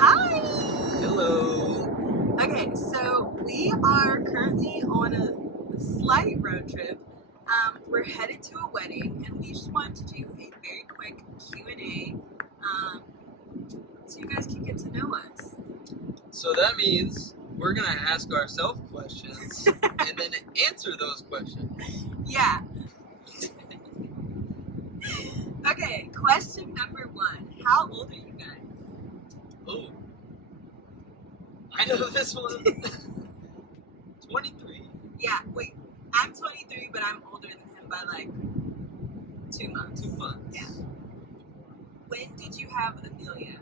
Hi! Hello. Okay, so we are currently on a slight road trip. We're headed to a wedding, and we just wanted to do a very quick Q&A so you guys can get to know us. So that means we're going to ask ourselves questions and then answer those questions. Yeah. Okay, question number 1. How old are you guys? Oh. I know this one. 23. Yeah, wait. I'm 23, but I'm older than him by like 2 months. 2 months. Yeah. When did you have Amelia?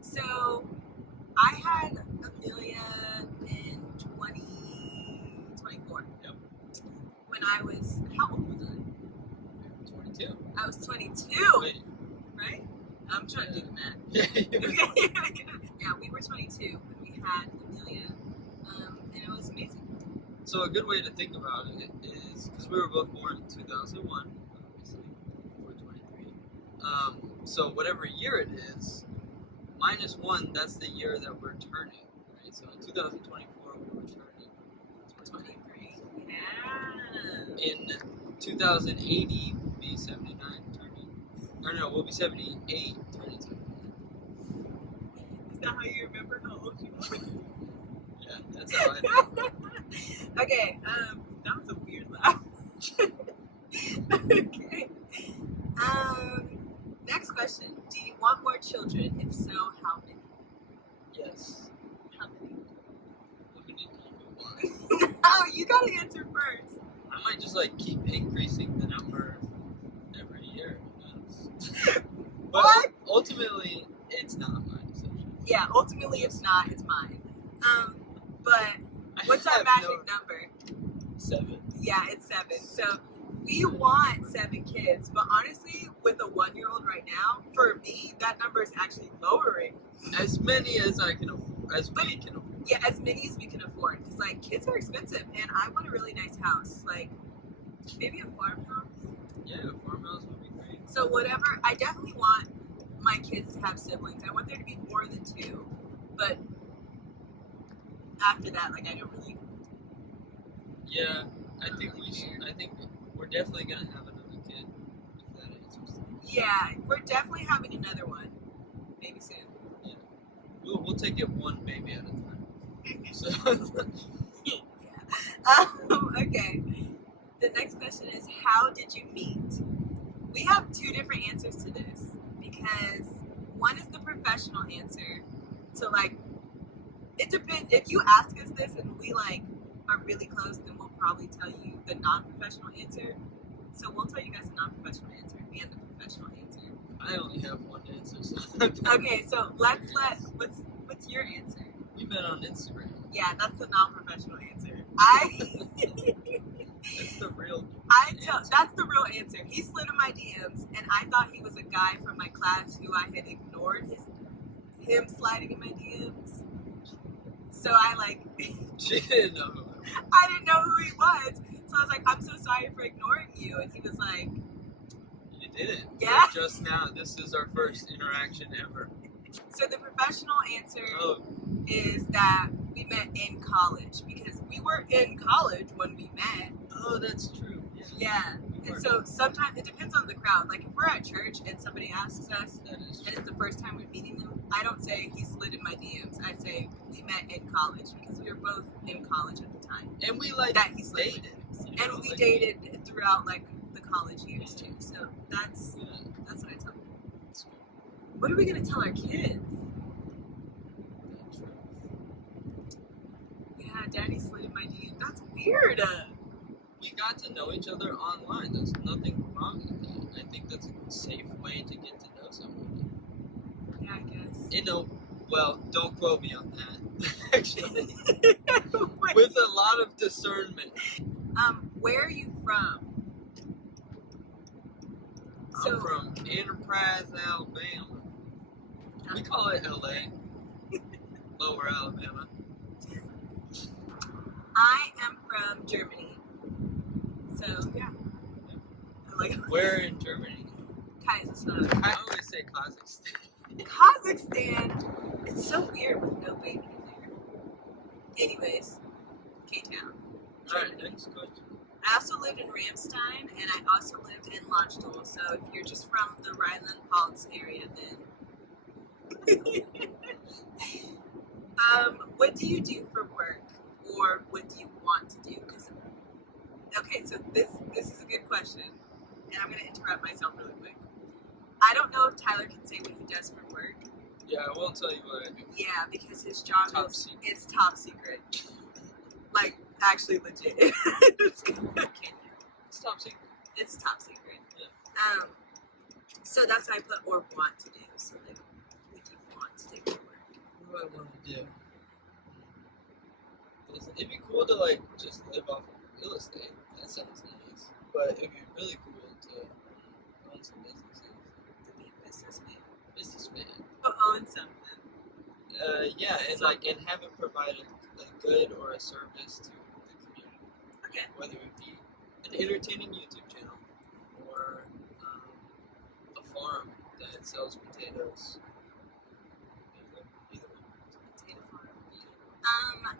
So, I had Amelia in 2024. Yep. When I was, how old was I? 22. I was 22, Wait. right? I'm trying to do the math. Yeah. Yeah, we were 22 when we had Amelia, and it was amazing. So a good way to think about it is, because we were both born in 2001, obviously, we're 23. So whatever year it is, minus 1, that's the year that we're turning, right? So in 2024, we were turning 23. Yeah. In 2080, we'll be 79 turning. Or no, we'll be 78 turning 79. Is that how you remember how old you are? Yeah, that's how I know. Okay, that was a weird laugh. Okay. Next question. Do you want more children? If so, how many? Yes. How many? What do you want? Oh, you gotta answer first. I might just like keep increasing the number every year. But What? ultimately, it's not my decision. Yeah, ultimately it's not, it's mine. But what's I our have magic no- number? 7. Yeah, it's 7. So we want 7 kids, but honestly, with a 1-year-old right now, for me, that number is actually lowering. As many as I can afford. As we can afford. Yeah, as many as we can afford, because like kids are expensive, and I want a really nice house, like maybe a farmhouse. Yeah, a farmhouse would be great. So whatever, I definitely want my kids to have siblings. I want there to be more than 2, but after that, like I don't really. Yeah, I think we should. I think we're definitely gonna have another kid. If that answers things. Yeah, we're definitely having another one, maybe soon. Yeah, we'll take it one baby at a time. So Okay. The next question is, how did you meet? We have 2 different answers to this, because one is the professional answer. So like, it depends. If you ask us this and we like are really close, then we'll probably tell you the non-professional answer. So we'll tell you guys the non-professional answer and the professional answer. I only have one answer. So Okay, so what's your answer? we met on Instagram. Yeah, that's the non-professional answer. That's the real. That's the real answer. He slid in my DMs, and I thought he was a guy from my class who I had ignored him sliding in my DMs. So I like, She didn't know. I didn't know who he was. So I was like, I'm so sorry for ignoring you. And he was like, You didn't. Yeah. Just now. This is our first interaction ever. So the professional answer Oh, is that we met in college, because we were in college when we met. oh, that's true. Yeah. We And were. so sometimes it depends on the crowd. Like if we're at church and somebody asks us, That is and true. it's the first time we're meeting them, I don't say he slid in my DMs. I say we met in college, because we were both in college at the time. And we like That he slid in my dated. DMs. You know, And we like, dated throughout like the college years too. So that's Yeah, what I tell them. that's good. What are we gonna tell our kids? That's true. Yeah, Daddy slid in my DMs. That's weird. We got to know each other online. There's nothing wrong with that. I think that's a safe way to get to know somebody. Yeah, I guess. You know, well, don't quote me on that. Actually, with a lot of discernment. Where are you from? I'm from Enterprise, Alabama. We call it LA. Lower Alabama. I am from Germany. So yeah. I like Where in Germany? Kazakhstan. I always say Kazakhstan. Kazakhstan. So weird with no baby in there. Anyways, K-Town. Alright, next question. I also lived in Ramstein, and I also lived in Lodgetool. So if you're just from the Rhineland-Pfalz area, then what do you do for work, or what do you want to do? Because so this is a good question, and I'm gonna interrupt myself really quick. I don't know if Tyler can say what he does for work. Yeah, I won't tell you what I do. Yeah, because his job Top is secret. it's top secret. Like actually legit. It's It's top secret. It's top secret. Yeah. So that's what I put or want to do. So like, what do you want to do for work? What do I want to do? It'd be cool to like just live off of real estate. That sounds nice. But it'd be really cool to own some businesses. To be a businessman. Businessman. But own something. Yeah, and have it provide a good or a service to the community. Okay. Whether it be an entertaining YouTube channel or a farm that sells potatoes. Either one. Potato farm.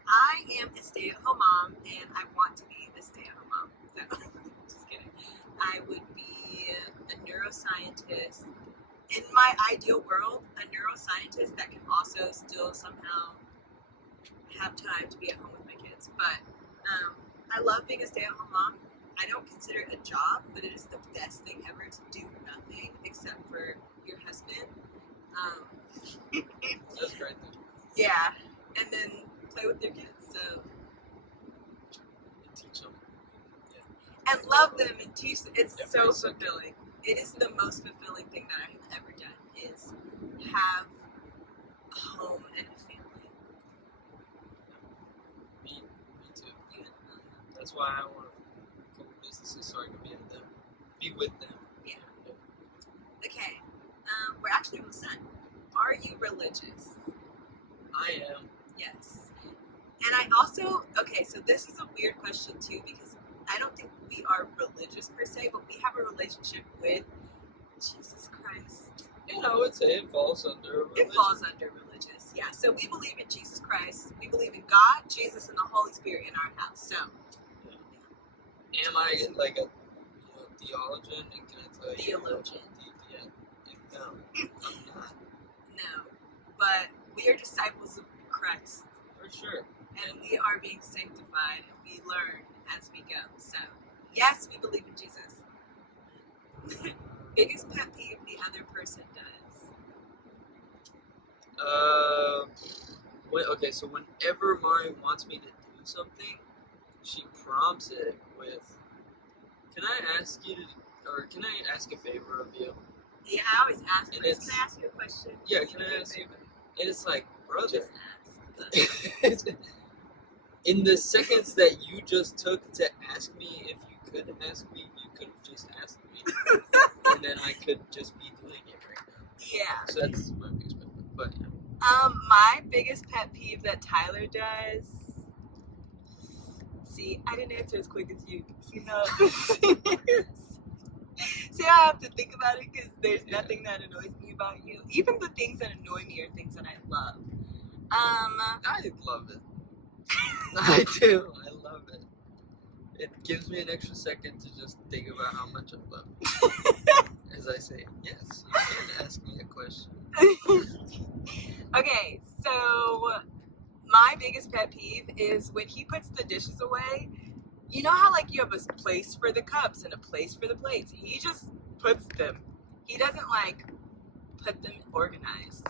I am a stay-at-home mom, and I want to be a stay-at-home mom. So, just kidding. I would be a neuroscientist. In my ideal world, a neuroscientist that can also still somehow have time to be at home with my kids. But I love being a stay-at-home mom. I don't consider it a job, but it is the best thing ever to do nothing except for your husband. That's great. Yeah, and then play with your kids. So And teach them. and love them and teach them. It's Yeah, so very simple. fulfilling. It is the most fulfilling thing that I have ever done is have a home and a family. Me too. That's why I want a couple businesses so I can be with them. Yeah. Okay. We're actually almost done. Are you religious? I am. Yes. And I also, so this is a weird question too, because I don't think we are religious per se, but we have a relationship with Jesus Christ. And I would say it falls under religion. It falls under religious, yeah. So we believe in Jesus Christ. We believe in God, Jesus, and the Holy Spirit in our house. So, Am I like a theologian? And can I tell you? Theologian. No, I'm not. no. But we are disciples of Christ, For sure. and we are being sanctified, and we learn as we go. So, yes, we believe in Jesus. Biggest pet peeve the other person does. Okay, so whenever Mari wants me to do something, she prompts it with, "Can I ask you to, or can I ask a favor of you?" Yeah, I always ask And first, it's- can I ask you a question? Yeah, can I ask you? And it's like, brother, Just ask. in the seconds that you just took to ask me if you could ask me, you could have just asked me, and then I could just be doing it right now. Yeah. So that's my biggest pet peeve. But yeah. My biggest pet peeve that Tyler does. See, I didn't answer as quick as you. See how? See how I have to think about it because there's nothing that annoys me about you. Even the things that annoy me are things that I love. I love it. I do. I love it. It gives me an extra second to just think about how much I love it. As I say, yes, you can ask me a question. Okay, so my biggest pet peeve is when he puts the dishes away. You know how like you have a place for the cups and a place for the plates? He just puts them. He doesn't like put them organized.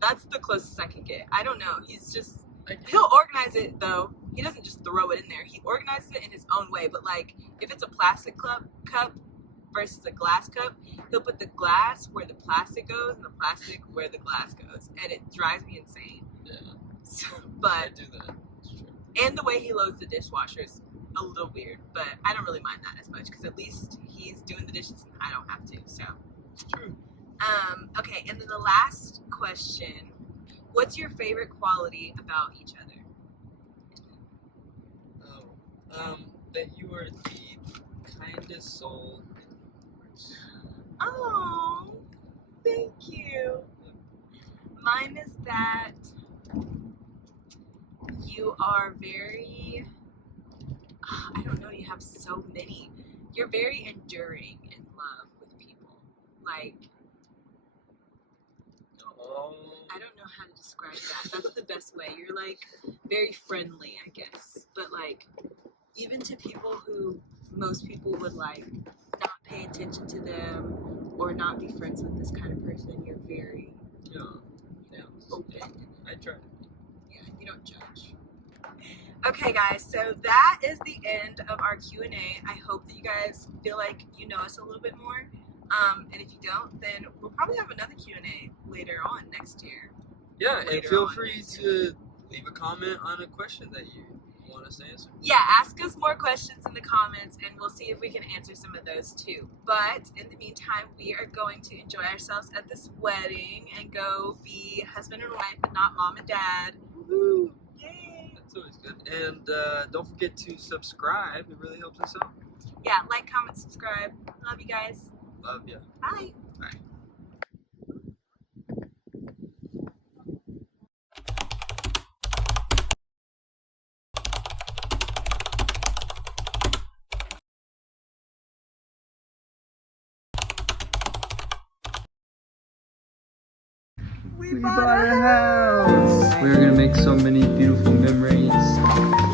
That's the closest I can get. I don't know. He'll organize it though. He doesn't just throw it in there. He organizes it in his own way. But like if it's a plastic cup versus a glass cup, he'll put the glass where the plastic goes and the plastic where the glass goes, and it drives me insane. Yeah, So, I but do that. It's true. and the way he loads the dishwasher is a little weird, but I don't really mind that as much because at least he's doing the dishes and I don't have to. So, True. okay, and then the last question: what's your favorite quality about each other? That you are the kindest soul in the universe. Oh, thank you. Mine is that you are very, I don't know, you have so many. You're very enduring in love with people. Like, I don't know how to describe that. That's the best way. You're like very friendly, I guess. But like, even to people who most people would like not pay attention to them or not be friends with this kind of person, you're very open. I try. Yeah, you don't judge. Okay, guys, so that is the end of our Q&A. I hope that you guys feel like you know us a little bit more. And if you don't, then we'll probably have another Q&A later on next year. Yeah, and feel free to leave a comment on a question that you want us to answer. Yeah, ask us more questions in the comments, and we'll see if we can answer some of those too. But in the meantime, we are going to enjoy ourselves at this wedding and go be husband and wife and not mom and dad. Woohoo! Yay! That's always good. And don't forget to subscribe. It really helps us out. Yeah, like, comment, subscribe. Love you guys. Love ya. Bye. Bye. We We bought a house. We're gonna make so many beautiful memories.